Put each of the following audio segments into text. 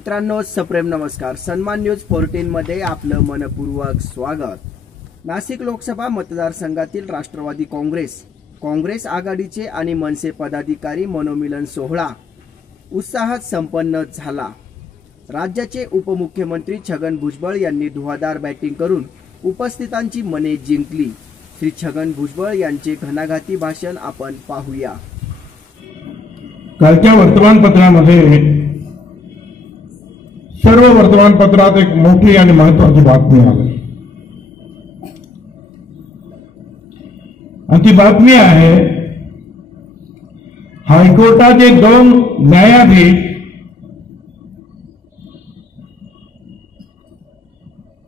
मित्रांनो, सप्रेम नमस्कार. सन्मान न्यूज 14 मध्ये आपलं मनपूर्वक स्वागत. नाशिक लोकसभा मतदारसंघातील राष्ट्रवादी काँग्रेस आघाडीचे आणि मनसे पदाधिकारी मनोमिलन सोहळा उत्साहात संपन्न झाला. राज्याचे उपमुख्यमंत्री छगन भुजबळ यांनी धुवाधार बॅटिंग करून उपस्थितांची मने जिंकली. श्री छगन भुजबळ यांचे घणाघाती भाषण आपण पाहूया. कालच्या वर्तमानपत्रामध्ये सर्व वर्तमानपत्रात एक मोठी आणि महत्त्वाची बातमी आली आणि ती बातमी आहे हायकोर्टाचे 2 न्यायाधीश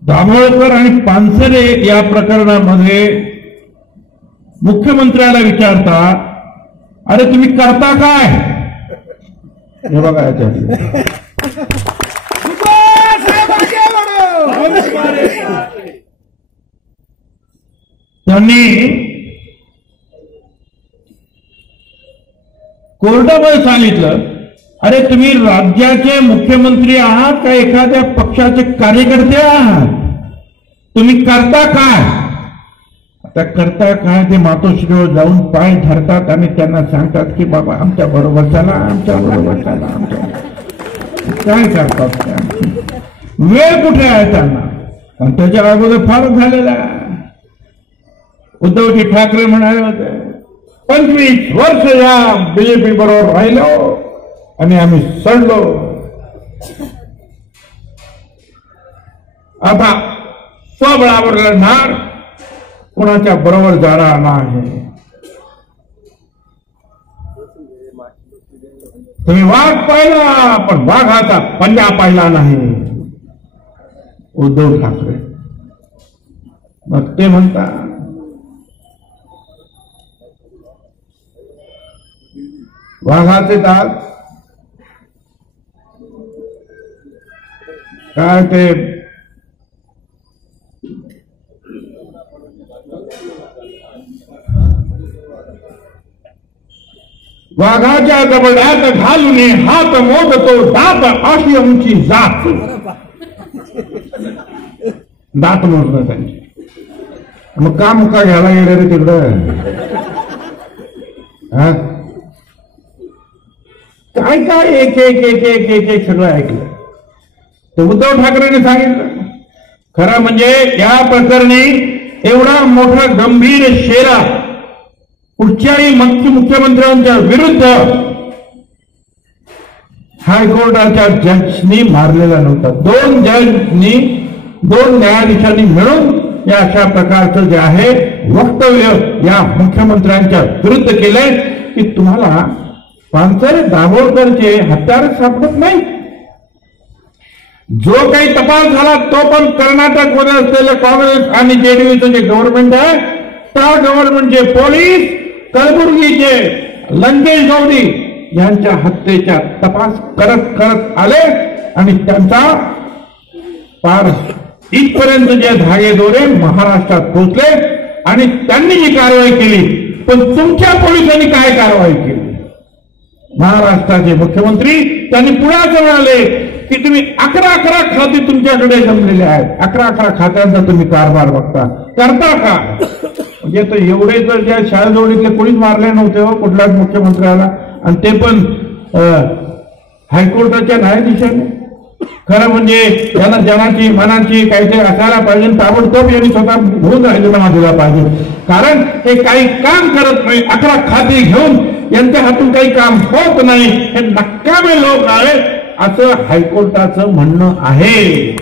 दाभोळकर आणि पानसरे या प्रकरणामध्ये मुख्यमंत्र्याला विचारतात, अरे तुम्ही करता काय? हे बघा याच्यात त्यांनी कोर्टामध्ये सांगितलं, अरे तुम्ही राज्याचे मुख्यमंत्री आहात का एखाद्या पक्षाचे कार्यकर्ते आहात? तुम्ही करता काय? आता करता काय ते मातोश्रीवर जाऊन पाय धरतात आणि त्यांना सांगतात की बाबा आमच्या बरोबर चला, आमच्या बरोबर चला. काय करतात? वेळ कुठे आहे त्यांना? आणि त्याच्या अगोदर फारच झालेला आहे. उद्धवजी ठाकरे म्हणाले होते 25 वर्ष या बीजेपी बरोबर राहिलो आणि आम्ही सडलो. आता स्वबळावर लढणार, कोणाच्या बरोबर जाणार नाही. तुम्ही वाघ पाहिला पण वाघाचा पंजा पाहिला नाही. उद्धव ठाकरे मग ते म्हणतात वाघाचे दात काय ते वाघाच्या जबड्यात घालून हात मोडतो दात अशी आमची जात. दात मोडलं त्यांचे. मग का मुका घ्यायला गेले रे तिकडं? काय काय एक एक एक एक एक एक सगळं ऐकलं. तर उद्धव ठाकरेंनी सांगितलं, खरं म्हणजे या प्रकरणी एवढा मोठा गंभीर शेरा कुठच्याही मुख्यमंत्र्यांच्या विरुद्ध हायकोर्टाच्या जजनी मारलेला नव्हता. 2 जजनी 2 न्यायाधीशांनी मिळून या अशा प्रकारचं जे आहे वक्तव्य या मुख्यमंत्र्यांच्या विरुद्ध केलंय की तुम्हाला पानसरे दाभोळकरचे हत्यार सापडत नाही. जो काही तपास झाला तो पण कर्नाटकमध्ये असलेलं काँग्रेस आणि जेडीयूचं जे गव्हर्नमेंट आहे त्या गव्हर्नमेंटचे पोलीस कलबुर्गीचे लंकेश गौडी यांच्या हत्येचा तपास करत करत आले आणि त्यांचा पार इथपर्यंत जे धागेदोरे महाराष्ट्रात पोहोचले आणि त्यांनी जी कारवाई केली. पण तुमच्या पोलिसांनी काय कारवाई केली? महाराष्ट्राचे मुख्यमंत्री त्यांनी पुढे असं म्हणाले की तुम्ही 11 खाते तुमच्याकडे जमलेले आहेत. 11 खात्यांचा तुम्ही कारभार बघता, करता का? म्हणजे तर एवढे तर ज्या शाळेजवळीतले कोणीच मारले नव्हते हो कुठल्याच मुख्यमंत्र्याला, आणि ते पण हायकोर्टाच्या न्यायाधीशाने. खरं म्हणजे त्यांना जनाची मनाची काहीतरी असायला पाहिजे. ताबडतोब यांनी स्वतः होऊन राजीनामा दिला पाहिजे. कारण हे काही काम करत नाही. 11 खाते घेऊन यांच्या हातून काही काम होत नाही. हे नक्कामे लोक आहेत असं हायकोर्टाचं म्हणणं आहे.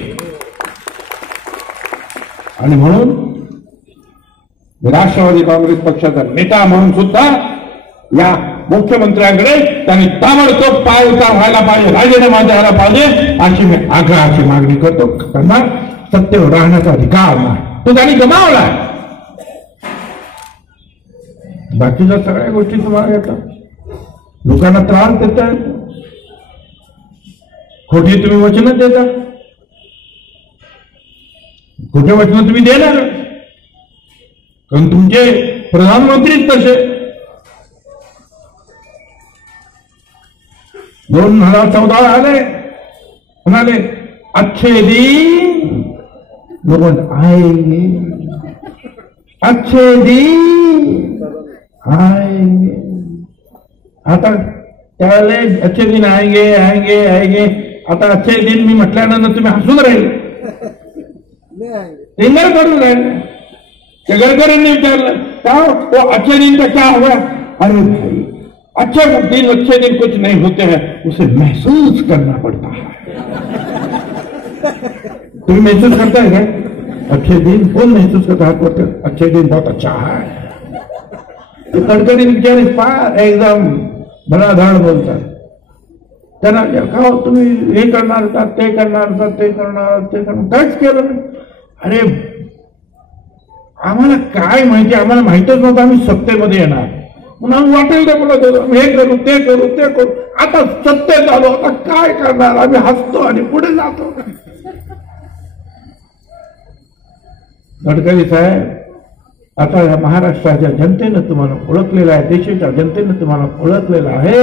आणि म्हणून राष्ट्रवादी काँग्रेस पक्षाचा नेता म्हणून सुद्धा या मुख्यमंत्र्यांकडे त्यांनी ताबडतोब पाय उतार व्हायला पाहिजे, राजीनामा द्यायला पाहिजे अशी मी आग्रहाची मागणी करतो. त्यांना सत्तेवर राहण्याचा अधिकार नाही, तो त्यांनी गमावला. बाकीच्या सगळ्या गोष्टी तुम्हाला येतात. लोकांना त्रास देतात, खोटी तुम्ही वचनं देता, खोटे वचनं तुम्ही देणार. कारण तुमचे प्रधानमंत्रीच तसे. 2014 आले म्हणाले अच्छे दिन लोगों आएंगे, अच्छे दिन आएंगे. आता त्यावेळेला अच्छे दिन आएंगे आएंगे आएंगे. आता अच्छे दिन मी म्हटल्यानंतर तुम्ही हसून राहील, इंदर करून राहील. त्या गडकरींनी विचारलं का वो अच्छे दिन का क्या हुआ? अरे भाई अच्छे दिन कुछ नहीं होते हैं, उसे महसूस करना पड़ता है. तुम्ही महसूस करता है क्या अच्छे दिन? कौन महसूस करता है अच्छे दिन बहुत अच्छा है? तो गडकरी बिचारे फार एकदम धडाधड बोलतात. त्यांना का तुम्ही हे करणार होता, ते करणार होता, ते करणार, ते करणार, काहीच केलं नाही. अरे आम्हाला काय माहिती, आम्हाला माहितच नव्हतं आम्ही सत्तेमध्ये येणार. म्हणून आम्ही वाटेल ते बोलत होतो हे करू ते करू ते करू. आता सत्तेत आलो, आता काय करणार? आम्ही हसतो आणि पुढे जातो. गडकरी साहेब, आता या महाराष्ट्राच्या जनतेनं तुम्हाला ओळखलेलं आहे, देशाच्या जनतेनं तुम्हाला ओळखलेलं आहे.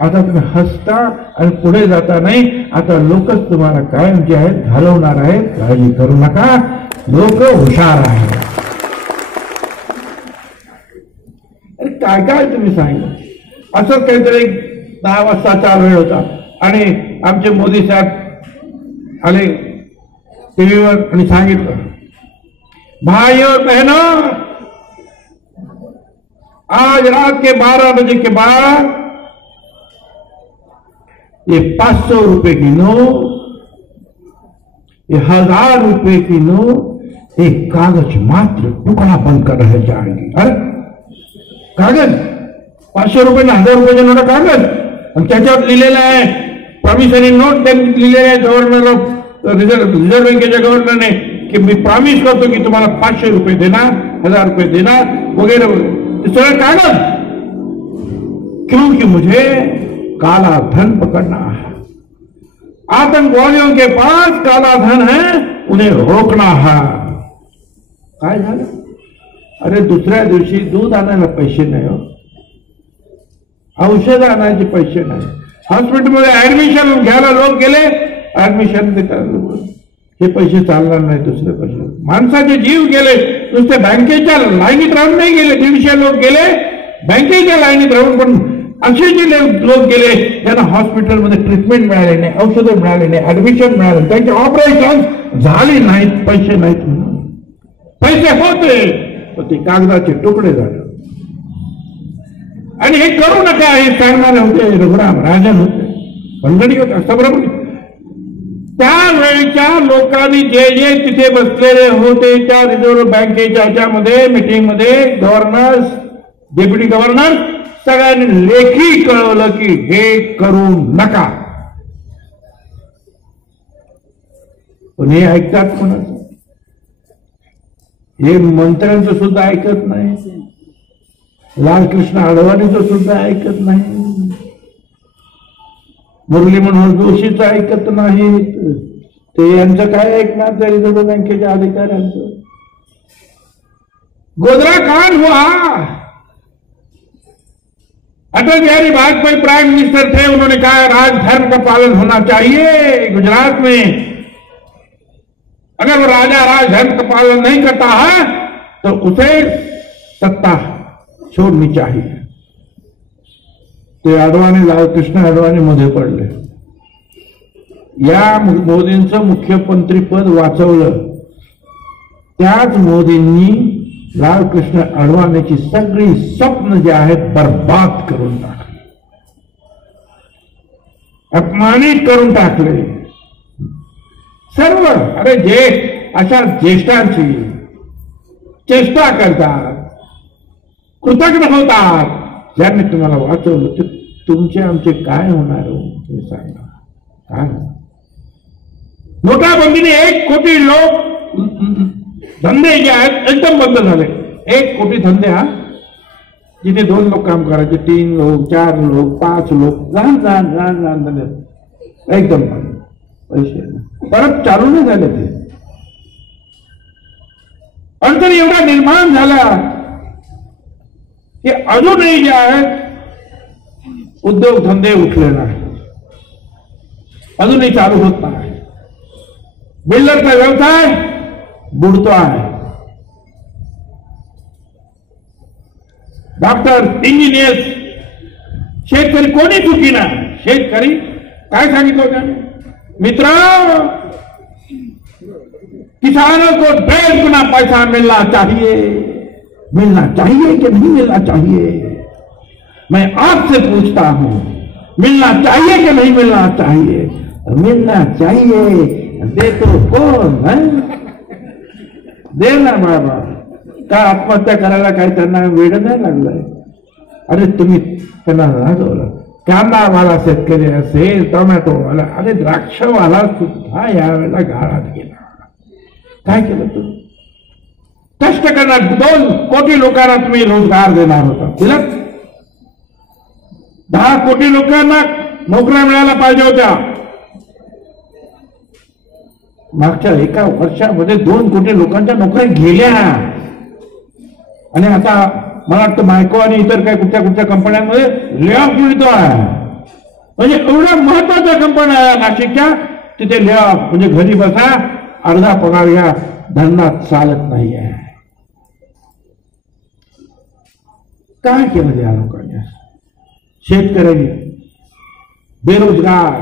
आता तुम्ही हसता आणि पुढे जाता नाही. आता लोकच तुम्हाला कायम जे आहेत घालवणार आहेत. काळजी करू नका, लोक हुशार आहेत. अरे काय काय तुम्ही सांगितलं. असंच काहीतरी 10 वाजताचा वेळ होता आणि आमचे मोदी साहेब आले टीव्हीवर आणि सांगितलं, भाइयों और बहनों, आज रात के 12 बजे के बाद ये 500 रुपए की नोट, ये 1000 रुपए की नोट एक कागज मात्र टुकड़ा बनकर रह जाएंगे. अरे कागज 500 रुपये ना 1000 रुपयाचे नोट कागज, आणि त्याच्यावर लिहिलेलं आहे प्रॉमिसरी नोट. त्यांनी लिहिलेलं आहे गव्हर्नर, रिझर्व्ह बँकेच्या गव्हर्नरने कि मी प्रॉमिस करतो की तुम्हाला 500 रुपये देणार, 1000 रुपये देणार वगैरे वगैरे. सगळं कागज. क्योंकि मुझे काला धन पकड़ना है. आतंकवादियों के पास काला धन है, उन्हें रोकना है. काय झालं? अरे दुसऱ्या दिवशी दूध आणायला पैसे नाही हो, औषध आणायचे पैसे नाही, हॉस्पिटलमध्ये ऍडमिशन घ्यायला लोक गेले, ऍडमिशन देतात. हे पैसे चालणार नाही. दुसरे पैसे, माणसाचे जीव गेले. नुसते बँकेच्या लाईनीत राहून नाही गेले, 150 लोक गेले बँकेच्या लाईनीत राहून. पण असे जे लोक गेले त्यांना हॉस्पिटलमध्ये ट्रीटमेंट मिळाले नाही, औषधं मिळाले नाही, ऍडमिशन मिळाले, त्यांचे ऑपरेशन झाले नाहीत, पैसे नाहीत म्हणून. पैसे होते पण ते कागदाचे तुकडे झाले. आणि हे करू नका हे सांगणारे होते रघुराम राजन होते, भंगडी होते. असं बरोबर. त्यावेळीच्या लोकांनी जे जे तिथे बसलेले होते त्या रिझर्व्ह बँकेच्या ह्याच्यामध्ये मीटिंग मध्ये गव्हर्नर, डेप्युटी गव्हर्नर सगळ्यांनी लेखी कळवलं की हे करू नका. पण हे ऐकतात कोणाचं? हे मंत्र्यांचं सुद्धा ऐकत नाही, लालकृष्ण अडवाणीचं सुद्धा ऐकत नाही, मुरली मनोहर जोशीचं ऐकत नाहीत. ते यांचं काय ऐकणार त्या रिझर्व्ह बँकेच्या अधिकाऱ्यांचं? गोधरा कांड हुआ, अटल बिहारी वाजपेयी प्राइम मिनिस्टर थे, उन्होंने कहा राजधर्म का पालन होना चाहिए गुजरात में. अगर वो राजा राजधर्म का पालन नहीं करता है तो उसे सत्ता छोड़नी चाहिए. ते अडवाणी, लालकृष्ण अडवाणी मध्ये पडले. या मोदींचं मुख्यमंत्री पद वाचवलं. त्याच मोदींनी लालकृष्ण अडवाणीची सगळी स्वप्न जे आहेत बर्बाद करून टाकले, अपमानित करून टाकले सर्व. अरे जे अशा ज्येष्ठांची चेष्टा करतात, कृतज्ञ होतात, ज्यांनी तुम्हाला वाचवलं, ते तुमचे आमचे काय होणार हो? तुम्ही सांगा काय? नोटाबंदीने 1 कोटी लोक धंदे जे आहेत एकदम बंद झाले. 1 कोटी धंदे, हा जिथे 2 लोक काम करायचे, 3 लोक, 4 लोक, 5 लोक, लहान धंदे एकदम बंद. पैसे परत चालू नाही झाले. ते अडचणी एवढा निर्माण झाला की अजूनही जे आहेत उद्योग धंदे उठले नाही. अजूनही चालू होत नाही. बिल्डरचा व्यवसाय बुडतो आहे. डॉक्टर, इंजिनियर्स, शेतकरी कोणी चुकी नाही. शेतकरी काय सांगितलं होतं मित्र, किसानों को डेढ़ गुना पैसा मिलना चाहिए. मिलना चाहिए कि नहीं मिलना चाहिए? मैं आपसे पूछता हूं, मिलना चाहिए कि नहीं मिलना चाहिए? मिलना चाहिए. दे तो कौन है? दे ना बाबा. का आत्महत्या करायला काही त्यांना वेळ नाही लागलाय? अरे तुम्ही त्यांना रागवलं. कांदावाला शेतकरी असेल, टोमॅटोवाला, अरे द्राक्षवाला सुद्धा यावेळेला गाळात गेला. काय केलं तुम्ही? कष्ट करणार 2 कोटी लोकांना तुम्ही रोजगार देणार होता, दिलात. 10 कोटी लोकांना नोकऱ्या मिळायला पाहिजे होत्या. मागच्या एका वर्षामध्ये 2 कोटी लोकांच्या नोकऱ्या गेल्या. आणि आता मला वाटतं मायको आणि इतर काही कुठच्या कंपन्यांमध्ये ले ऑफ मिळतो आहे. म्हणजे एवढ्या महत्वाच्या कंपन्या नाशिकच्या, तिथे ले ऑफ. म्हणजे घरी बसा, अर्धा पगार या, धंदा चालत नाही आहे. काय केलं या लोकांनी? शेतकरी, बेरोजगार,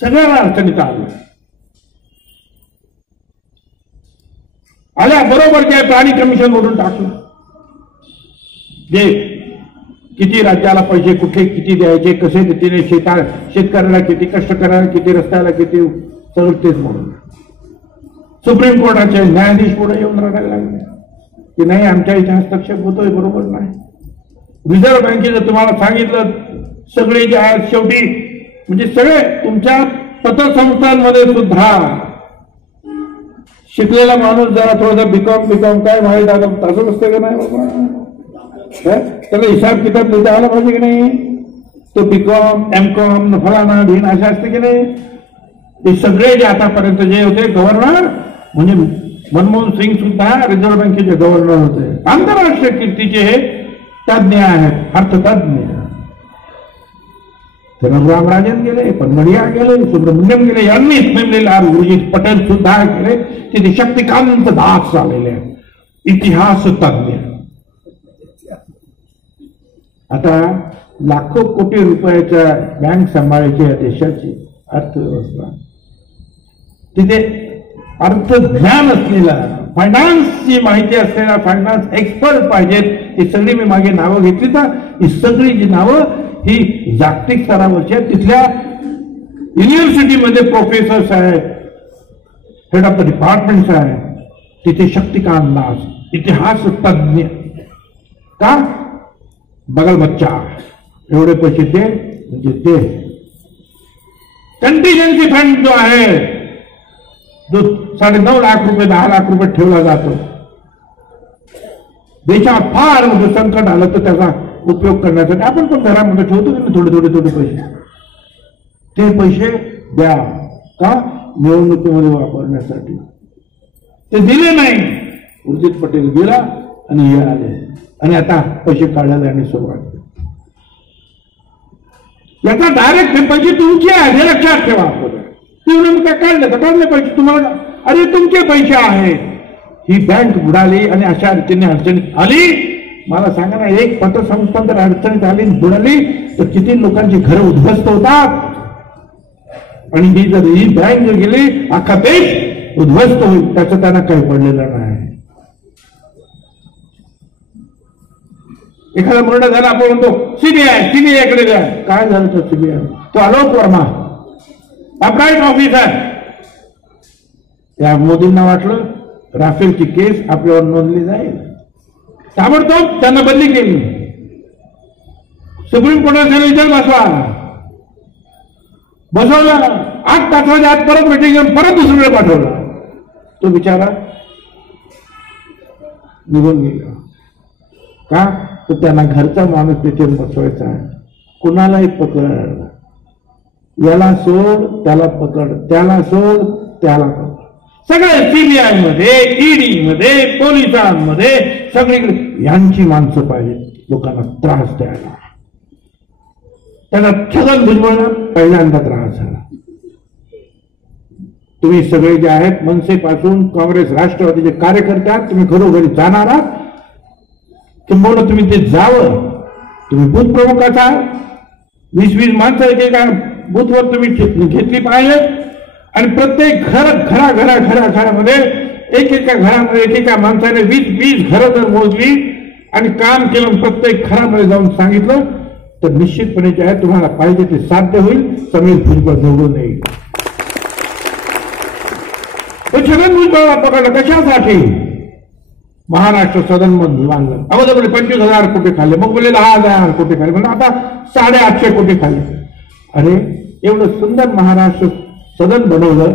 सगळ्यांना अडचणीत आलं. आल्या बरोबर काय प्राणी कमिशन मधून टाकलं. जे किती राज्याला पैसे कुठे किती द्यायचे, कसे रीतीने शेतकऱ्याला किती, कष्टकऱ्याला किती, रस्त्याला किती, सगळं तेच म्हणून सुप्रीम कोर्टाचे न्यायाधीश पुढे येऊन रडायला लागले की नाही, आमच्या इथे हस्तक्षेप होतोय, बरोबर नाही. रिझर्व्ह बँकेचं तुम्हाला सांगितलं, सगळे जे आहेत शेवटी, म्हणजे सगळे तुमच्या पतसंस्थांमध्ये सुद्धा शिकलेला माणूस जरा थोडासा बीकॉम काय माहिती आता तसं असते का नाही बाबा? त्याला हिसाब किताब लिहिता आला पाहिजे की नाही? तो बीकॉम, एमकॉम, फलाना ढीन असे असते की नाही? ते सगळे जे आतापर्यंत जे होते गव्हर्नर, म्हणजे मनमोहन सिंग सुद्धा रिझर्व्ह बँकेचे गव्हर्नर होते, आंतरराष्ट्रीय कीर्तीचे हे तज्ञ आहेत, अर्थतज्ञ. रघुराम राजन गेले, पन्मडिया गेले, सुब्रमण्यम गेले, यांनी नेमलेला उर्जित पटेल सुद्धा गेले. तिथे शक्तिकांत दास आलेले इतिहास तज्ञ. आता लाखो कोटी रुपयाच्या बँक सांभाळायची या देशाची अर्थव्यवस्था, तिथे अर्थज्ञान असलेला, फायनान्सची माहिती असलेला फायनान्स एक्सपर्ट पाहिजेत. ही सगळी मी मागे नावं घेतली तर ही सगळी जी नावं ही जागतिक स्तरावरची आहेत. तिथल्या युनिव्हर्सिटीमध्ये प्रोफेसर्स आहेत, हेड ऑफ द डिपार्टमेंट्स आहेत. तिथे शक्तिकांत दास, इतिहास तज्ञ. का? बगल बच्चा एवढे पैसे ते, म्हणजे ते कंटिजेन्सी फंड जो आहे, जो 9.5 लाख रुपये 10 लाख रुपये ठेवला जातो. देशात फार मोठं संकट आलं तर त्याचा उपयोग करण्यासाठी आपण पण घरामध्ये ठेवतो की थोडे पैसे. ते पैसे द्या. का? निवडणुकीमध्ये वापरण्यासाठी. ते दिले नाही. उर्जित पटेल गेला आणि हे आले आणि आता पैसे काढायला आणि सुरुवात केली. याचा डायरेक्ट हे पैसे तुमचे आहेत हे लक्षात ठेवा. तुम्ही काय काढले पैसे तुम्हाला? अरे तुमचे पैसे आहेत. ही बँक बुडाली आणि अशा रीतीने अडचणीत आली. मला सांगा ना, एक पतसंस्था जर अडचणीत आली, बुडाली, तर किती लोकांची घरं उद्ध्वस्त होतात. आणि ही जर ही बँक जर गेली, अख्खा देश उद्ध्वस्त होईल. त्याचं त्यांना काही पडलेलं नाही. एखादा मर्डर झाला, आपण म्हणतो सीबीआयकडे द्या. काय झालं तर सीबीआय? तो आलोक वर्मा अपराईट ऑफिसर. त्या मोदींना वाटलं राफेलची केस आपल्यावर नोंदली जाईल, ताबडतोब त्यांना बदली केली. सुप्रीम कोर्टाने विचार बसवला. 8 तासाच्या आत परत मिटिंग घेऊन परत दुसरीकडे पाठवला. तो बिचारा निघून गेला. का? तर त्यांना घरचा माणूस तिथे बसवायचा आहे. कुणालाही पकड, याला सोड त्याला पकड, त्याला सोड त्याला पकड. सगळे सीबीआय मध्ये, ईडी मध्ये, पोलिसांमध्ये, सगळीकडे यांची माणसं पाहिजे लोकांना त्रास द्यायला. त्यांना छगन भुजबळांना पहिल्यांदा त्रास झाला. तुम्ही सगळे जे आहेत मनसेपासून काँग्रेस राष्ट्रवादीचे कार्यकर्ते आहात, तुम्ही घरोघरी जाणार आहात, किंबहुना तुम्ही ते जावं. तुम्ही बूथ प्रमुखाचा 20-20 माणसं एकेका बूथवर तुम्ही घेतली पाहिजे आणि प्रत्येक घरामध्ये एकेका घरामध्ये एकेका माणसाने 20-20 घरं जर मोजली आणि काम केलं, प्रत्येक घरामध्ये जाऊन सांगितलं, तर निश्चितपणे जे आहे तुम्हाला पाहिजे ते साध्य होईल. समीर भुजबळ निवडून येईल. छगन भुजबळला पकडलं कशासाठी? महाराष्ट्र सदन मधून बांधलं. अगोदर बोलले 25,000 कोटी खाल्ले, मग बोलले 10,000 कोटी खाल्ले, म्हणजे आता 850 कोटी खाल्ले. अरे एवढं सुंदर महाराष्ट्र सदन बनवलं,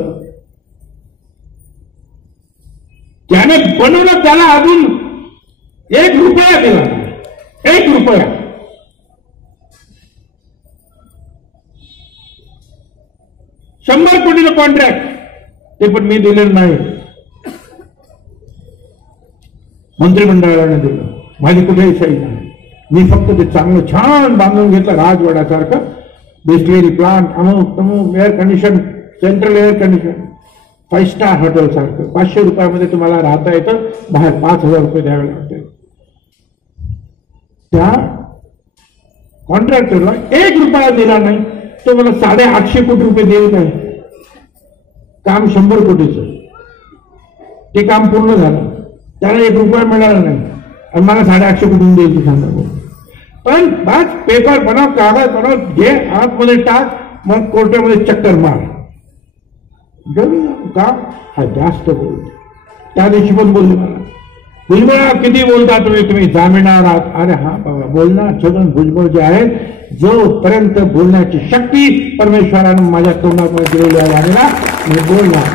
त्याने बनवलं, त्याला अजून 1 रुपया दिला, 1 रुपया. $100 कोटीचं कॉन्ट्रॅक्ट, ते पण मी दिलेलं नाही, मंत्रिमंडळाने दिलं. माझी कुठेही सही नाही. मी फक्त ते चांगलं छान बांधून घेतलं राजवाड्यासारखं, बिस्लेरी प्लांट, अमुक तमुक, air condition, central air condition, 5 star hotel सारखं. 500 रुपयामध्ये तुम्हाला राहता येतं, बाहेर 5,000 रुपये द्यावे लागते. त्या कॉन्ट्रॅक्टरला 1 रुपया दिला नाही, तो मला 850 कोटी रुपये देत आहे. काम 100 कोटीचं, ते काम पूर्ण झालं, त्याला 1 रुपया मिळाला नाही आणि मला 850 कोटी द्यायची सांगा. पण बस पेपर बनव, कागद बनव, घे आतमध्ये टाक, मग कोर्टामध्ये चक्कर मार. का हा जास्त बोलतो. त्या दिवशी पण बोलले मला, भुजबळ किती बोलता तुम्ही जामिनावर आहात. अरे हा बाबा बोलणार. छगन भुजबळ जे आहे, जोपर्यंत बोलण्याची शक्ती परमेश्वरानं माझ्या तोंडामध्ये दिलेली आहे आणि मी बोलणार.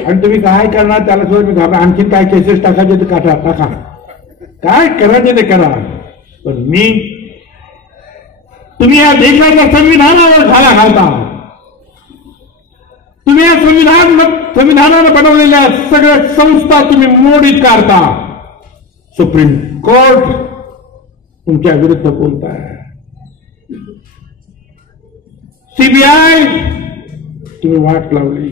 आणि तुम्ही काय करणार त्याला सुद्धा मी घाबरा. आणखीन काय केसेस टाकायचे ते टाका, काय करायचे ते करा. पण तुम्ही या देशाच्या संविधानावर घाला घालता. तुम्ही या संविधानानं बनवलेल्या सगळ्या संस्था तुम्ही मोडीत काढता. सुप्रीम कोर्ट तुमच्या विरुद्ध बोलत आहे. सीबीआय तुम्ही वाट लावली,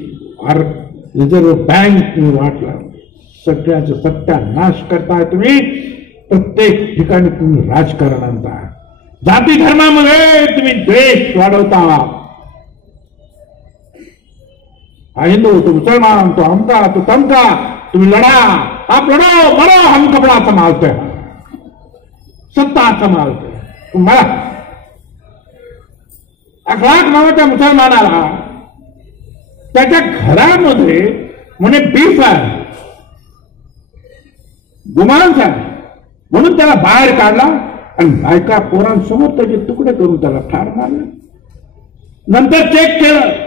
रिझर्व्ह बँक तुम्ही वाट लावली. सगळ्याचा सत्यानाश करताय तुम्ही. प्रत्येक ठिकाणी तुम्ही राजकारण आणता. जाती धर्मामध्ये तुम्ही द्वेष वाढवता. हा हिंदू, तो मुसलमान, तो अमका, तो तमका, तुम्ही लढा, आप लढो मरो, हम कपडा संभालते हैं, सत्ता संभालते. तुम्हाला 1,00,000 नावाच्या मुसलमानाला त्याच्या घरामध्ये म्हणे बीफ आहे, गुमांस आहे, म्हणून त्याला बाहेर काढला आणि बायका पोरांसमोर त्याचे तुकडे करून त्याला ठार मारले. नंतर चेक केलं.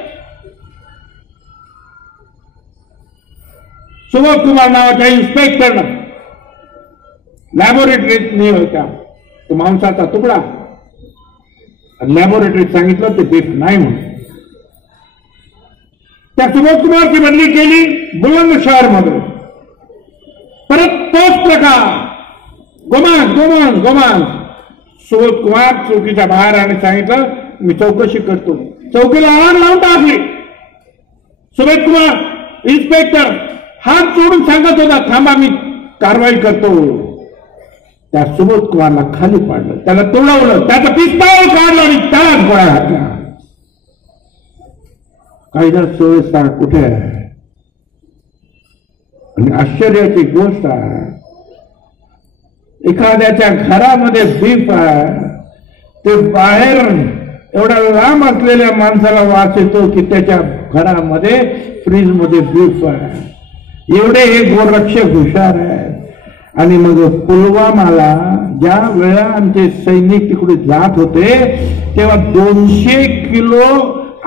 सुबोध कुमार नावाच्या इन्स्पेक्टरनं लॅबोरेटरीत नेलं त्या तो मांसाचा तुकडा, लॅबोरेटरीत सांगितलं ते बीफ नाही म्हणून. त्या सुबोध कुमारची बदली केली बुलंदशहरमध्ये. परत तोच प्रकार, गोमांस. सुबोध कुमार चौकीच्या बाहेर आणि सांगितलं मी चौकशी करतो. चौकीला आवाज लावून टाकली. सुबोध कुमार इन्स्पेक्टर हात जोडून सांगत होता थांबा मी कारवाई करतो. त्या सुबोध कुमारला खाली पाडलं, त्याला तोडवलं, त्याचं पिस्तौल काढलं आणि त्यालाच गोळ्या घातल्या. कायदा सुव्यवस्था कुठे आहे? आणि आश्चर्याची गोष्ट आहे, एखाद्याच्या घरामध्ये बीफ आहे, ते बाहेर एवढा लांब असलेल्या माणसाला वास येतो की त्याच्या घरामध्ये फ्रीज मध्ये बीफ आहे. एवढे हे गोरक्षक हुशार आहेत. आणि मग पुलवामाला ज्या वेळा आमचे सैनिक तिकडे जात होते तेव्हा 200 किलो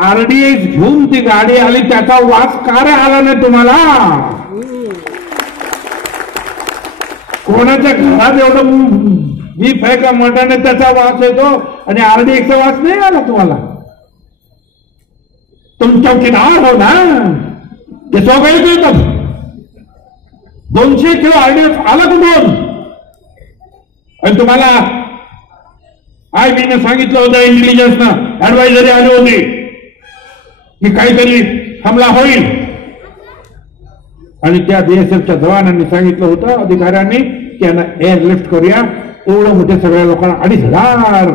RDX घेऊन ती गाडी आली. त्याचा वास का रे आला नाही तुम्हाला? कोणाच्या घरात एवढं बीफ आहे का मटण त्याचा वास येतो आणि RDXचा वास नाही आला तुम्हाला? तुम चौकीदार हो ना, ते सगळं येतात. 200 किलो RDX आला कुठून? आणि तुम्हाला आयबीने सांगितलं होतं, इंटेलिजन्सनं ऍडवायझरी आली होती की काहीतरी हमला होईल, आणि त्या बीएसएफच्या जवानांनी सांगितलं होतं अधिकाऱ्यांनी की यांना एअरलिफ्ट करूया. एवढं मोठे सगळ्या लोकांना 2,500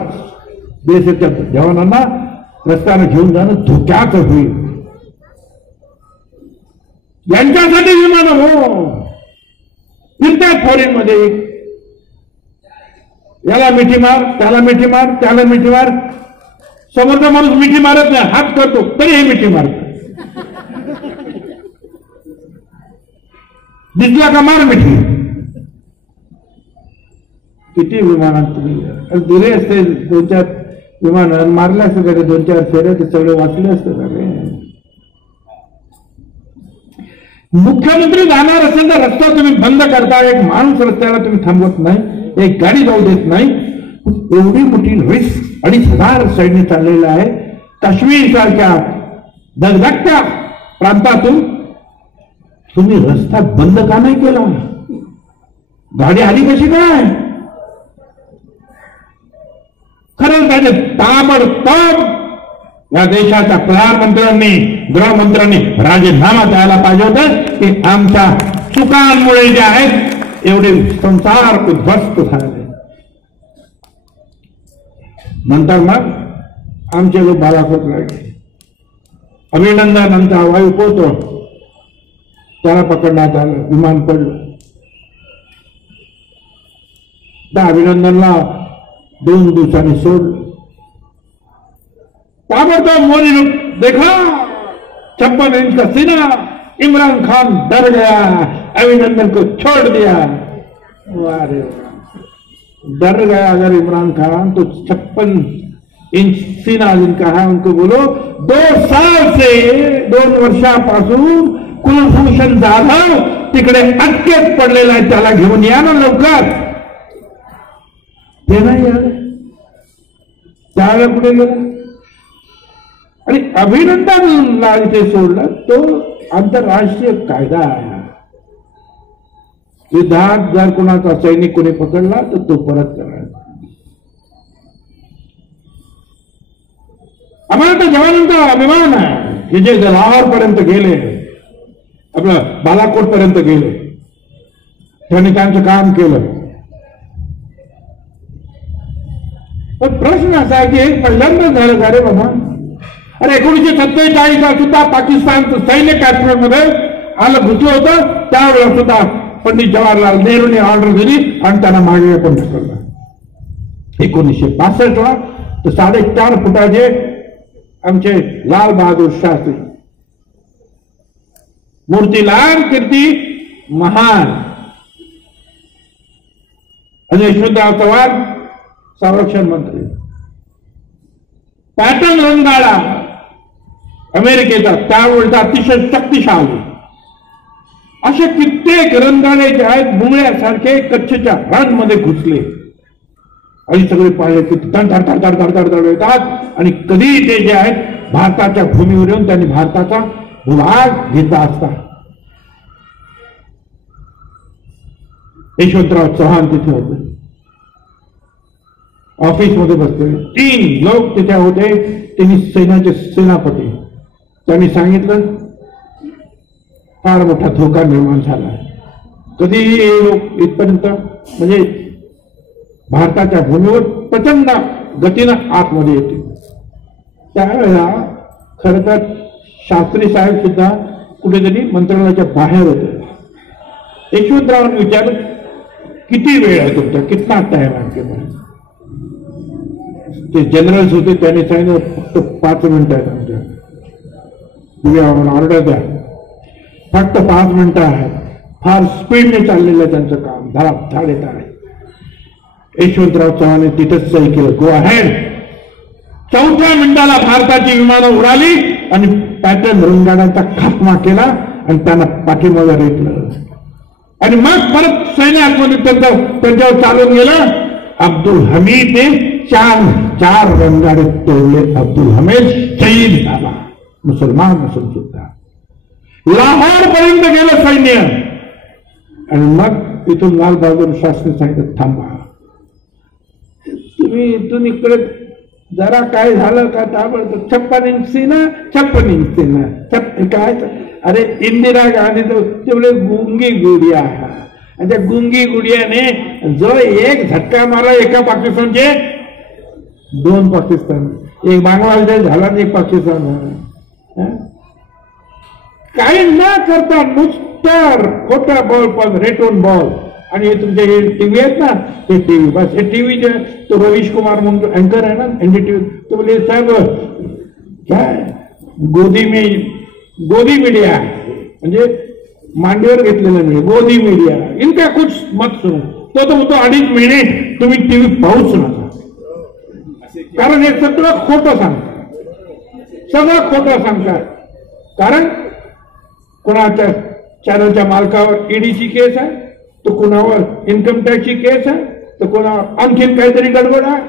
बीएसएफच्या जवानांना रस्त्याने घेऊन जाणं धोक्याचं होईल. यांच्यासाठी विमान हो फिरतात फॉरेन मध्ये, याला मिठी मार, त्याला मिठी मार, त्याला मिठी मार. समोरचा माणूस मिठी मारत नाही, हात करतो तरी हे मिठी मारत. दिसला का मार मिठी. किती विमानात तुम्ही दिले असते, 2-4 विमान मारले असते सगळे, 2-4 फेरे ते सगळे वाचले असते सगळे. मुख्यमंत्री जाणार असेल तर रस्ता तुम्ही बंद करता, एक माणूस रस्त्याला तुम्ही थांबवत नाही, एक गाडी जाऊ देत नाही. एवढी मोठी रिस्क, 2,500 सैन्य चाललेलं आहे. काश्मीर सारख्या दगदगत्या प्रांतातून तुम्ही रस्ता बंद का नाही केला? गाडी आली कशी काय? खरंच त्याचे ताबडतोब या देशाच्या प्रधानमंत्र्यांनी, गृहमंत्र्यांनी राजीनामा द्यायला पाहिजे होतं की आमच्या चुकांमुळे जे आहेत एवढे संसार उद्ध्वस्त झाले. नंतर मग आमचे लोक बालाकोटला गेले. अभिनंदन आमचा वायू पोहोचतो, त्याला पकडण्यात आलं, विमान पडलं. त्या अभिनंदनला 2 दिवसांनी सोडलं. ताबडतोब मोदी ने देखा 56 इंच का सीना, इमरान खान डर गया, अभिनंदन को छोड़ दिया. अरे डर गया अगर इमरान खान तो 56 इंच सीना जिनका है उनको बोलो 2 साल से 2 वर्षापासून कुलभूषण जाधव तिकडे अटकेत पडलेला आहे, त्याला घेऊन या ना लवकर. ते नाही आले, त्याला कुठे गेला. आणि अभिनंदनला इथे सोडलं, तो आंतरराष्ट्रीय कायदा आहे. युद्धात जर कोणाचा सैनिक कोणी पकडला तर तो परत करायचा. आम्हाला तर जवानांचा अभिमान आहे की जे लाहोर पर्यंत गेले, आपलं बालाकोट पर्यंत गेले, त्यांनी त्यांचं काम केलं. पण प्रश्न असा आहे की एक पहिल्यांदाच झालं का रे बाबा. अरे 1947 सुद्धा पाकिस्तानचं सैन्य काश्मीरमध्ये आलं घुसलं होतं, त्यावेळेला सुद्धा पंडित जवाहरलाल नेहरूंनी ऑर्डर दिली आणि त्यांना मागे पण ढकललं. 1965 तर 4.5 फुटाचे आमचे लाल बहादूर शास्त्री, मूर्तीलाल कीर्ती महान, आणि यशवंतराव चव्हाण संरक्षण मंत्री, पॅटर्न रणगाडा अमेरिकेचा त्यावेळेचा अतिशय शक्तिशाली, असे कित्येक रणगाडे जे आहेत मुंगळ्यासारखे कच्छच्या रणमध्ये घुसले आणि सगळे पाहिले की धड येतात आणि कधी ते जे आहेत भारताच्या भूमीवर येऊन त्यांनी भारताचा भूभाग घेतला असता. यशवंतराव चव्हाण तिथे होते, ऑफिसमध्ये बसले. 3 लोक तिथे होते, त्यांनी सैन्याचे सेनापती. त्यांनी सांगितलं फार मोठा धोका निर्माण झाला. कधीही हे लोक इथपर्यंत म्हणजे भारताच्या भूमीवर प्रचंड गतीनं आतमध्ये येते. त्यावेळेला खरं तर शास्त्री साहेब सुद्धा कुठेतरी मंत्रालयाच्या बाहेर होते. यशवंतरावांनी विचारलं किती वेळ आहे तुमचा, कितना टाइम आहे आपके पास. ते जनरल्स होते, त्यांनी सांगितलं फक्त 5 मिनिटं आहेत आमच्या, तुम्ही आम्हाला ऑर्डर द्या. फक्त 5 मिनिटं आहेत. फार स्पीडने चाललेलं आहे त्यांचं काम, धडाधड येत आहे. यशवंतराव चव्हाण तिथेच सही केलं, गो अहेड. 4थ्या मिनिटाला भारताची विमानं उडाली आणि पॅटर्न रणगाड्यांचा खात्मा केला आणि त्यांना पाठीमागे रेटलं आणि मग परत सैन्यामध्ये त्यांच्यावर चालून गेलं. अब्दुल हमीदने 4 रणगाडे तोडले. अब्दुल हमीद शहीद झाला, मुसलमान नसून सुद्धा. लाहोर पर्यंत गेलं सैन्य आणि मग तिथून लाल बहादूर शास्त्री सांगितलं थांबा. तुम्ही इकडे जरा काय झालं का ताबडतोब 56 इंच सीना 56 इंच सीना काय. अरे इंदिरा गांधी तो ते बोले गुंगी गुडिया. आणि त्या गुंगी गुडियाने जो एक झटका मारला एका पाकिस्तानचे 2 पाकिस्तान, एक बांगलादेश झाला आणि एक पाकिस्तान झाला. काही न करता नुसतं खोटा बॉल पण रेटून बॉल. आणि हे तुमचे हे टीव्ही आहेत ना, हे टीव्ही बस हे टीव्ही जे तो रवीश कुमार म्हणून अँकर आहे ना एनडीटीव्ही, तो बोले साहेब काय गोदी मीडिया म्हणजे मांडीवर घेतलेलं मीडिया, गोदी मीडिया इनका कुछ मत सुनो. तो म्हणतो 2.5 मिनिट तुम्ही टीव्ही पाहूच नका, कारण हे सगळं खोटं सांगतात. कारण कोणाच्या चॅनलच्या मालकावर ईडीची केस आहे, तो कोणावर इन्कम टॅक्सची केस आहे, तर कोणावर आणखीन काहीतरी गडबड आहे.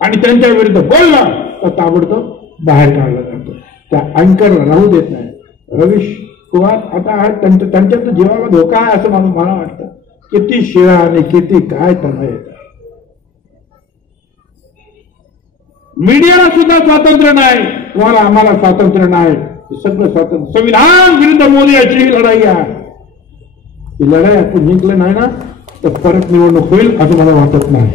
आणि त्यांच्या विरुद्ध बोलला तर ताबडतोब बाहेर काढला जातो. त्या अँकरला राहू देत नाही. रवीश कुमार आता त्यांच्या जीवाला धोका आहे असं मला वाटतं. किती शिळा आणि किती काय त्यांना येतात. मीडियाला सुद्धा स्वातंत्र्य नाही, तुम्हाला आम्हाला स्वातंत्र्य नाही. सगळं स्वातंत्र्य संविधान विरुद्ध मोदी याची ही लढाई आहे. ही लढाई आपण जिंकलं नाही ना तर परत निवडणूक होईल असं मला वाटत नाही.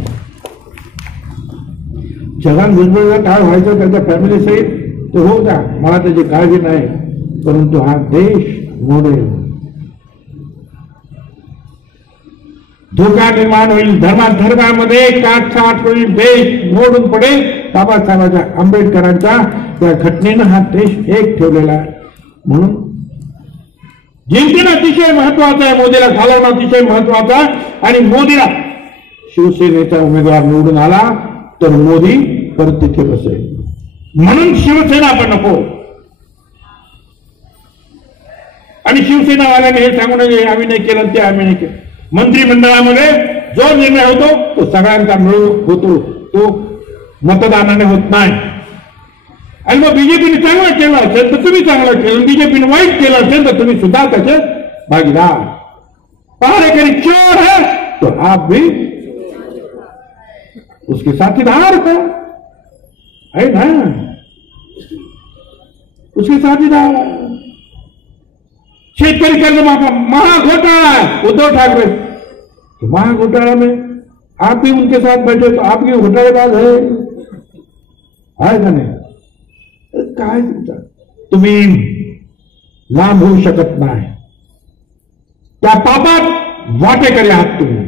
जगान भुजबळला काय व्हायचं त्याच्या फॅमिली सहित ते होऊ द्या, मला त्याची काळजी नाही. परंतु हा देश मोडेल, धोका निर्माण होईल, धर्मामध्ये काटछाट होईल, देश मोडून पडेल. बाबासाहेबांच्या आंबेडकरांच्या त्या घटनेनं हा देश एक ठेवलेला आहे. म्हणून जिंकणं अतिशय महत्वाचं आहे, मोदीला घालवणं अतिशय महत्वाचं आहे. आणि मोदीला शिवसेनेचा उमेदवार निवडून आला तर मोदी परत तिथे बसेल. म्हणून शिवसेना आपण नको. आणि शिवसेनावाल्याने हे सांगू नये आम्ही नाही केलं ते आम्ही नाही केलं. मंत्रिमंडळामध्ये जो निर्णय होतो तो सगळ्यांचा मिळून होतो, तो मतदानाने होत नाही. आणि मग बीजेपीने चांगला केला असेल तर तुम्ही चांगला केलं, बीजेपीने वाईट केलं असेल तर तुम्ही सुद्धा त्याचे भागीदार. पहारेकरी चोर है तो आप भी उसके साथीदार है ना, उसके साथीदार. शेतकरी कर्जमाफी महाघोटाला उद्धव ठाकरे, तो महाघोटाला में आप भी उनके साथ बैठे तो आप भी घोटाळेबाज आहे का नाही. काय तुम्ही लांब होऊ शकत नाही, त्या पापात वाटेकरी आहात तुम्ही.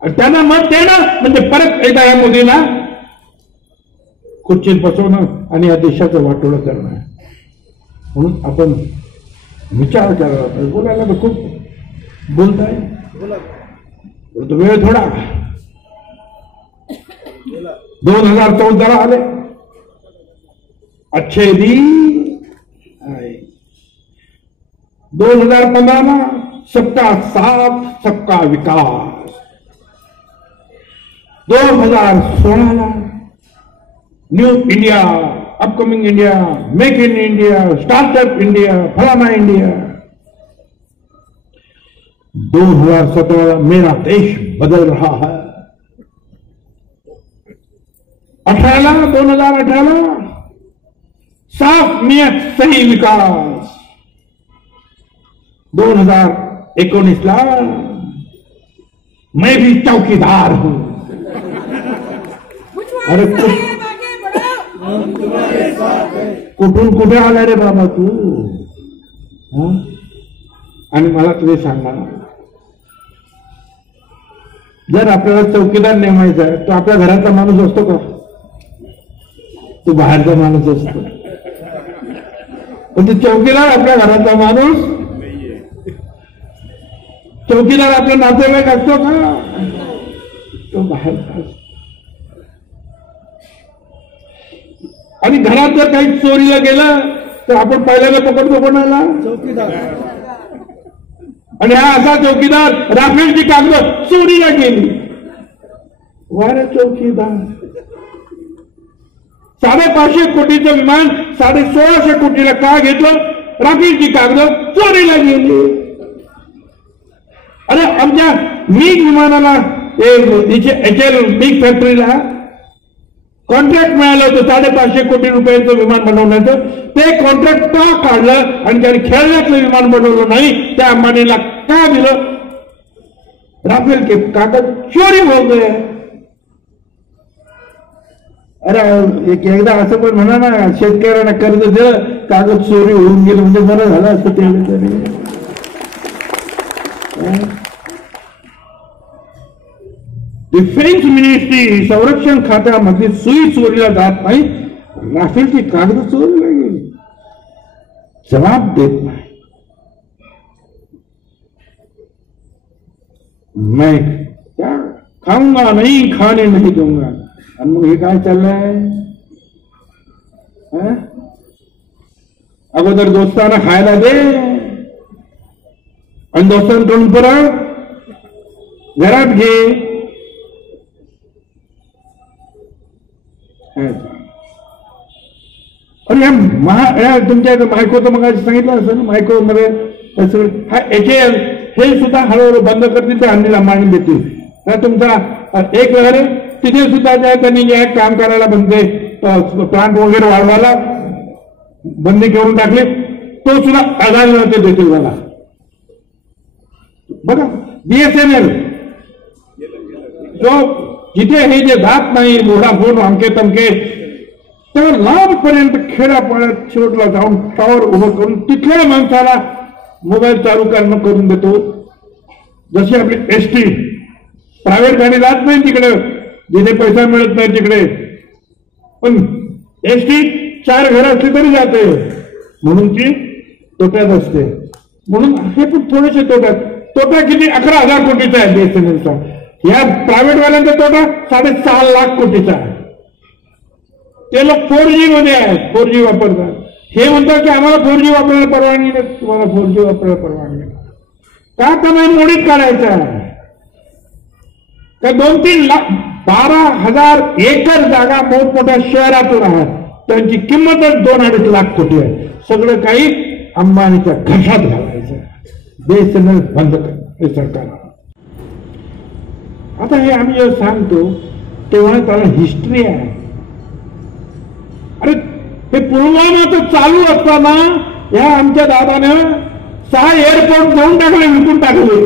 त्यांना मत देणं म्हणजे परत एकदा या मोदीला खुर्चीत बसवणं आणि या देशाचं वाटोळं करणं. म्हणून आपण विचार करावा. बोलायला तर खूप बोलताय, परंतु वेळ थोडा. 2014 आले, अच्छे दिन आए. 2015 सबका साथ सबका विकास. 2016 new India, upcoming India, make in India, startup India, फलाना इंडिया. 2017 मेरा देश बदल रहा है. 2018 साफ नियत सही विकास. 2019 मैं भी चौकीदार हूं. अरे कुठून कुठे आला रे बाबा तू. आणि मला तुम्ही सांगा, जर आपल्याला चौकीदार नेमायचा आहे तर आपल्या घराचा माणूस असतो का, तो बाहेरचा माणूस असतो. पण ते चौकीदार आपल्या घराचा माणूस, चौकीदार आपला नातेवाईक असतो का, तो बाहेरचा असतो. आणि घरात जर काही चोरीला गेलं तर आपण पहिल्यांदा पकडतो कोणाला, चौकीदार. आणि हा असा चौकीदार राफेलची कागद चोरीला गेली. वारे चौकीदार. 550 कोटीचं विमान 1650 कोटीला का घेतलं, राफेलची कागद चोरीला गेली. अरे आमच्या मिग विमानाला HL बिग फॅक्टरीला कॉन्ट्रॅक्ट मिळालं होतं 550 कोटी रुपयांचं विमान बनवण्याचं. ते कॉन्ट्रॅक्ट का काढलं आणि त्याने खेळण्यातलं विमान बनवलं नाही, त्या अंबानीला का दिलं? राफेल के कागज चोरी हो गए. अरे एकदा असं पण म्हणा ना, शेतकऱ्यांना कर्ज दिलं, कागद चोरी होऊन गेलं म्हणजे बरं झालं असं ते. डिफेन्स मिनिस्ट्री संरक्षण खात्यामध्ये सुई चोरीला जात नाही, राफेलची कागद चोरीला गेली, जबाब देत नाही. मैं क्या खाऊंगा नहीं, खाने नहीं दूंगा. आणि मग हे काय चाललंय? अगोदर दोस्तांना खायला दे आणि दोस्तांकडून परत घरात घे. आणि या तुमच्या मायक्रोचं मग सांगितलं असं ना, मायक्रो मध्ये हा HAL हे सुद्धा हळूहळू बंद करतील, ते अनिल अंबानी देतील. तुमचा एक वेळेला तिथे सुद्धा त्यांनी जे काम करायला बनते प्लांट वगैरे वाढवायला बंदी करून टाकली, तो सुद्धा अदानीला ते देतील. मला बघा BSNL जो जिथे हे जे जात नाही वोडाफोन अमके तमके, तेव्हा लांबपर्यंत खेड्यापाड्यात शेवटला जाऊन टॉवर उभं करून तिथल्या माणसाला मोबाईल चालू करून देतो. जशी आपली ST प्रायव्हेट गाडी जात नाही तिकडे जिथे पैसा मिळत नाही तिकडे, पण ST 4 घरं असली तरी जाते, म्हणून ती तोट्यात असते. म्हणून हे पण थोडेसे तोट्यात. तोटा किती? 11,000 कोटीचा आहे BSNLचा. या प्रायव्हेट वाल्यांचा तोटा 6.5 लाख कोटीचा आहे. ते लोक 4G मध्ये आहेत, 4G वापरतात. हे म्हणतात की आम्हाला 4G वापरायला परवानगी नाही. तुम्हाला 4G वापरायला परवानगी नाही का? कमाई मोडीत काढायचं आहे का? 2-3 लाख 12,000 एकर जागा मोठमोठ्या शहरातून आहेत, त्यांची किंमतच 2-2.5 लाख कोटी आहे. सगळं काही अंबानीच्या घशात घालायचं. BSNL बंद कर सरकार. आता हे आम्ही जेव्हा सांगतो तेव्हा त्याला हिस्ट्री आहे. अरे हे पुलवामाचं चालू असताना या आमच्या दादाने 6 एअरपोर्ट जाऊन टाकले, विकून टाकले.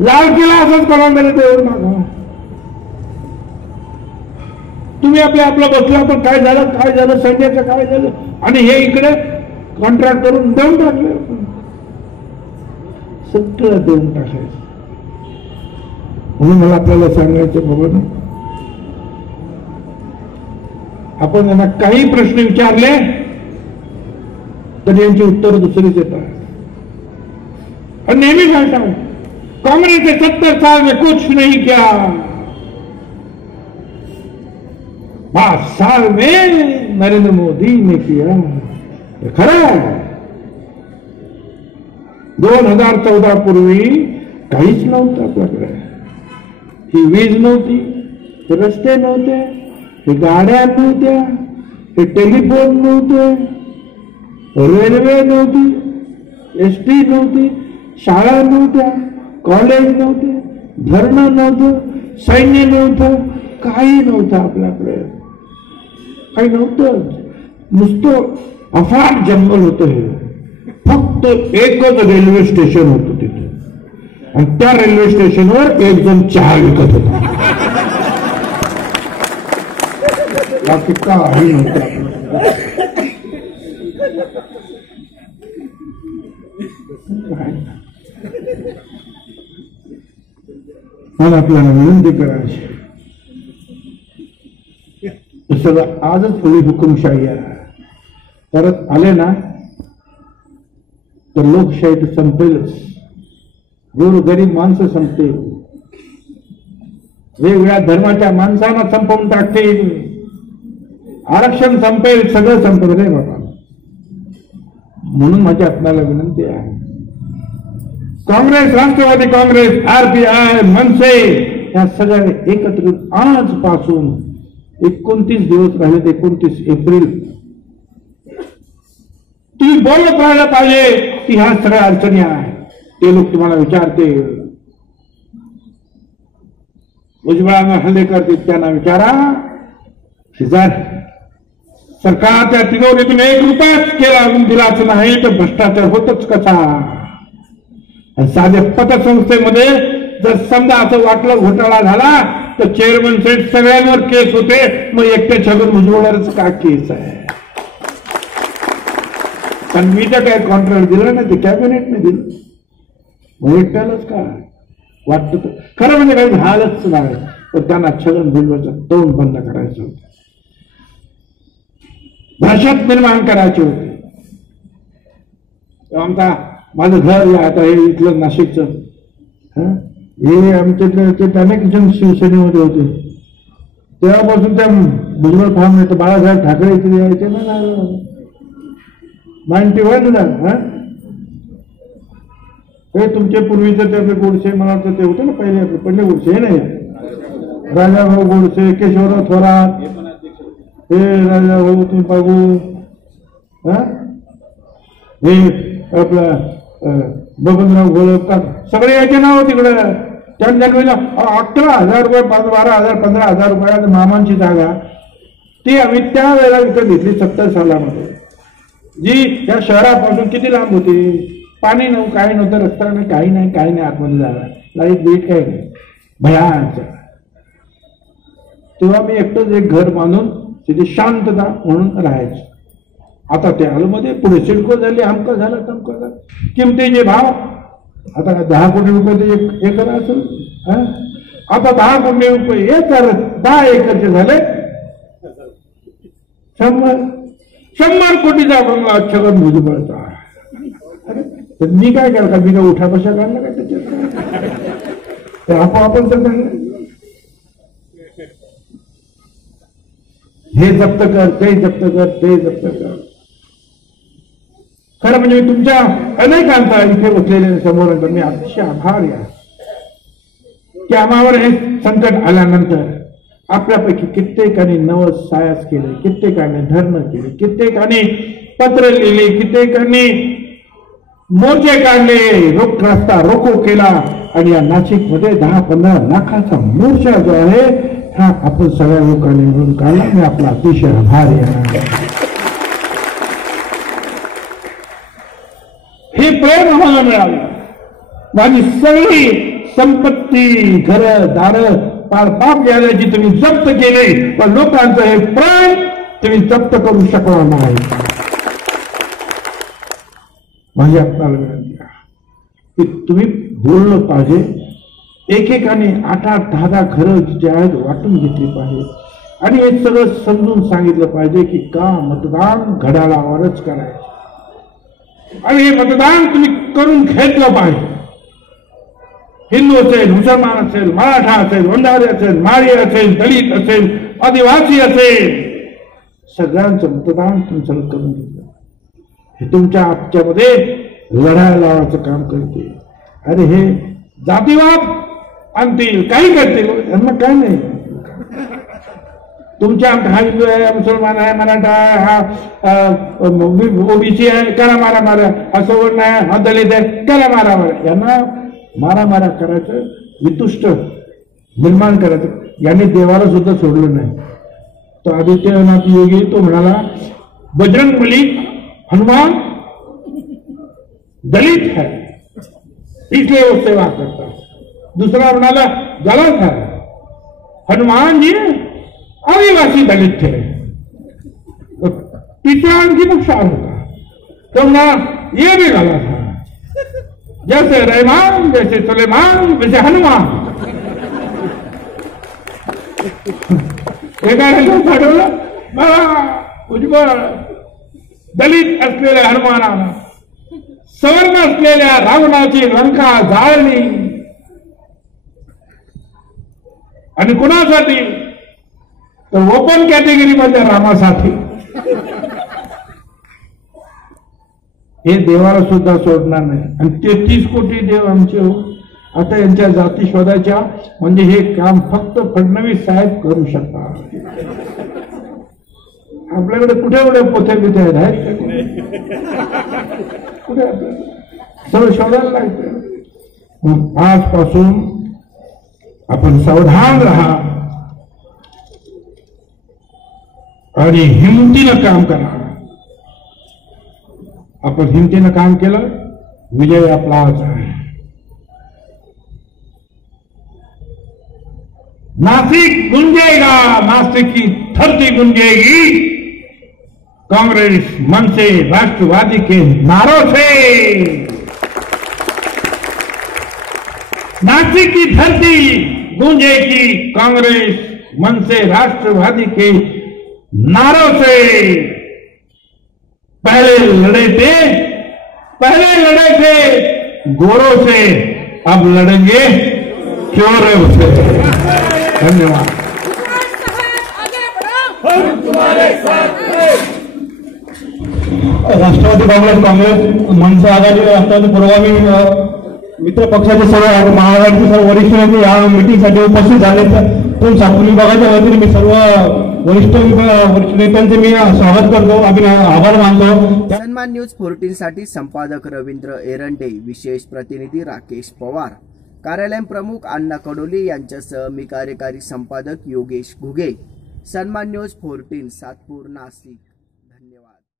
लाल किल्ला असंच करून दिलं तेवढं मागा. तुम्ही आपलं बसला, पण काय झालं सैन्याचं काय झालं, आणि हे इकडे कॉन्ट्रॅक्ट करून देऊन टाकले. सगळं देऊन टाकायचं. म्हणून मला आपल्याला सांगायचं बाबा ना, आपण यांना काही प्रश्न विचारले तर यांची उत्तर दुसरीच येतात. आणि नेहमी सांगतात कांग्रेस ने 70 साल में कुछ नहीं किया, 5 साल में नरेंद्र मोदी ने किया. खरं आहे. 2014 पूर्वी काहीच नव्हतं आपल्याकडे. ही वीज नव्हती, हे रस्ते नव्हते, हे गाड्या नव्हत्या, हे टेलिफोन नव्हते, रेल्वे नव्हती, ST नव्हती, शाळा नव्हत्या, कॉलेज नव्हते, धरणं नव्हतं, सैन्य नव्हतं, काही नव्हतं आपल्याकडे. काही नव्हतं, नुसतं अफाट जंगल होतं. हे फक्त एकच रेल्वे स्टेशन होतं तिथे, आणि त्या रेल्वे स्टेशनवर एक जण चहा विकत होता. बाकी काही नव्हतं. मला आपल्याला विनंती करायची, सगळं आजच थोडी हुकुमशाही आहे. परत आले ना तर लोकशाही तर संपेलच. गरीब माणसं संपतील, वेगवेगळ्या धर्माच्या माणसांना संपवून टाकतील, आरक्षण संपेल, सगळं संपेल रे बाबा. म्हणून माझी आपल्याला विनंती आहे, काँग्रेस, राष्ट्रवादी काँग्रेस, RPI, मनसे या सगळ्या एकत्रित आजपासून 29 दिवस राहिले, 29 एप्रिल तुम्ही बोलत राहायला पाहिजे की ह्या सगळ्या अडचणी आहेत. ते लोक तुम्हाला विचारते भुजबळांना हल्ले करतील त्यांना विचारा की जर सरकारच्या तिजोरीतून 1 रुपयाच केला दिलाच नाही तर भ्रष्टाचार होतच कसा. साध्या पतसंस्थेमध्ये जर समजा असं वाटलं घोटाळा झाला तर चेअरमन सेट सगळ्यांवर केस होते, मग एकट्या छगन भुजबळावरच का केस आहे. पण मी तर काय कॉन्ट्रॅक्ट दिलं ना, ते कॅबिनेटने दिलं, मग एकट्यालाच का वाटतं. खरं म्हणजे काही झालंच नाही, पण त्यांना छगन भुजबळाचं तोंड बंद करायचं होतं, दहशत निर्माण करायची होती. आमचा माझं घर आता हे इथलं नाशिकचं, हे आमच्यातले अनेक जण शिवसेनेमध्ये होते, तेव्हापासून त्या भुजबळ फार्म येतं बाळासाहेब ठाकरे इथे यायचे ना 91 ला. हे तुमचे पूर्वीचे ते गोडसे मला वाटतं ते होते ना पहिले गोडसे, हे नाही राजाभाऊ गोडसे, केशवराव थोरात, हे राजाभाऊ तुम्ही पागू, हे आपलं बबनराव गोलककर, सगळे याचे नाव तिकडे. त्यांच्या 11,000 रुपये 12,000 15,000 रुपयात मामांची जागा ती आम्ही त्या वेळेला विकत घेतली 70 सालामध्ये, जी या शहरापासून किती लांब होती. पाणी नव्हतं, काही नव्हतं, रस्ता नाही, काही नाही आतमध्ये जागा, लाईट बीट काही नाही, भयानक. तेव्हा मी एकटंच एक घर बांधून तिथे शांतता म्हणून राहायचं. आता ते आलं मध्ये पुढे सिडको झाली, आमकं झालं तमकं झालं, किमतीचे भाव आता 10 कोटी रुपये ते एकर असेल. आता 10 कोटी रुपये एकर, 10 एकरचे झाले 100 कोटीचा बंगला छगन भुजबळचा. तर मी काय केलं का, मी काय उठा कशा काढला काय त्याच्यात, आपण तर हे जप्त कर, ते जप्त कर, ते जप्त कर. खरं म्हणजे मी तुमच्या अनेकांचा इथे बसलेल्या समोर मी अतिशय आभारी आहे की आम्हावर हे संकट आल्यानंतर आपल्यापैकी कित्येकाने नवस सायास केले, कित्येकाने धरणं केले, कित्येकाने पत्र लिहिले, कित्येकाने मोर्चे काढले, रस्ता रोको केला, आणि या नाशिकमध्ये 10-15 लाखाचा मोर्चा जो आहे हा आपण सगळ्या लोकांनी मिळून काढला. मी आपला अतिशय आभारी आहे. हे प्रेम आम्हाला मिळालं. माझी सगळी संपत्ती, घर दार पाप गेल्याची तुम्ही जप्त केले, पण लोकांचं हे प्रेम तुम्ही जप्त करू शकणार नाही. माझी आपल्याला विनंती आहे की तुम्ही बोललं पाहिजे, एकेकाने 8-8, 10-10 घरं जे आहेत वाटून घेतली पाहिजे, आणि हे सगळं समजून सांगितलं पाहिजे की का मतदान घड्याळावरच करायचं, आणि हे मतदान तुम्ही करून घेतलं पाहिजे. हिंदू असेल, मुसलमान असेल, मराठा असेल, वंजारी असेल, माळी असेल, दलित असेल, आदिवासी असेल, सगळ्यांचं मतदान तुमचं करून घेतलं. हे तुमच्या आजच्यामध्ये लढायला लावायचं काम करते. अरे हे जातीवाद आणतील, काही करतील, यांना काय नाही. तुमच्या हा हिंदू आहे, मुसलमान आहे, मराठा आहे, हा ओबीसी आहे, करा मारा मारा, हा सवर्ण आहे, हा दलित आहे, करा मारा मारा. यांना मारामारा करायचं, वितुष्ट निर्माण करायचं. याने देवाला सुद्धा सोडलं नाही. तो आदित्यनाथ योगी तो म्हणाला बजरंगबली हनुमान दलित है इसलिए वो सेवा करता है. दूसरा म्हणाला गलत है, हनुमान जी आदिवासी दलित थे. तीसरा आणखी नुकसान होता, तो म्हणाला ये भी गलत है, जैसे रहमान जैसे सुलेमान वैसे हनुमान. एका मला भुजबळ दलित असलेल्या हनुमानानं सवर्ण असलेल्या रावणाची लंका जाळली, आणि कुणासाठी तर ओपन कॅटेगरीमध्ये रामासाठी. हे देवाला सुद्धा सोडणार नाही. आणि 33 कोटी देव आमचे हो. आता यांच्या जाती शोधायच्या म्हणजे हे काम फक्त फडणवीस साहेब करू शकतात. आपल्याकडे कुठे एवढे पोथे बिथे आहेत कुठे, सगळं शोधायला लागतं. आजपासून आपण सावधान राहा आणि हिमतीनं काम करा. आपण हिमतीनं काम केलं, विजय आपलाच आहे. नासिक गुंजेगा, नासिक की धरती गुंजेगी कांग्रेस मनसे राष्ट्रवादी के नारों से. नासिक की धरती गूंजेगी कांग्रेस मनसे राष्ट्रवादी के नारों से. पहले लड़े थे गोरों से, अब लड़ेंगे चोरों से. धन्यवाद. राष्ट्रवादी काँग्रेस मनसे आघाडी राष्ट्रवादी पुरोगामी मित्र पक्षाचे सर्व महाआघाडीचे सर्व वरिष्ठ नेते या मीटिंगसाठी उपस्थित झाले. तर सातपूर विभागाच्या वतीने मी सर्व वरिष्ठ नेत्यांचे मी स्वागत करतो, आभार मानतो. सन्मान न्यूज 14 साठी संपादक रवींद्र एरंडे, विशेष प्रतिनिधी राकेश पवार, कार्यालय प्रमुख अण्णा कडोली यांच्यासह मी कार्यकारी संपादक योगेश घुगे. सन्मान न्यूज 14 सातपूर नाशिक.